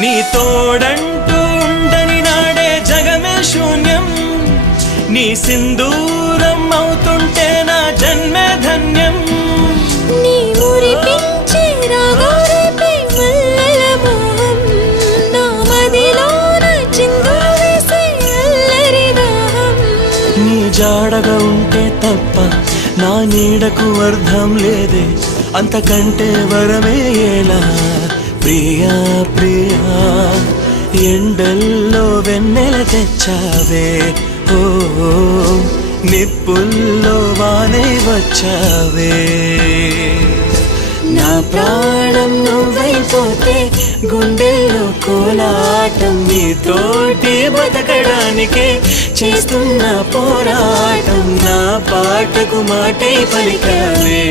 నీ తోడంటూ ఉండని నాడే జగమే శూన్యం, నీ సింధూరం అవుతుంటే నా జన్మే ధన్యం. నీ మురిపించే రాగాలపై మల్లెల మోహం, నా మదిలోన చిందులు వేసే అల్లరి దాహం. నీ జాడగా ఉంటే తప్ప నా నీడకు అర్థం లేదే, అంతకంటే వరమే ఎలా ప్రియా ప్రియా. ఎండల్లో వెన్నెల తెచ్చావే, ఓ నిప్పుల్లో వానే వచ్చావే. నా ప్రాణం నువ్వైపోతే గుండెల్లో కోలాటం, నీతోటి బతకడానికే చేస్తున్న పోరాటం. నా పాటకు మాటే పలికావే.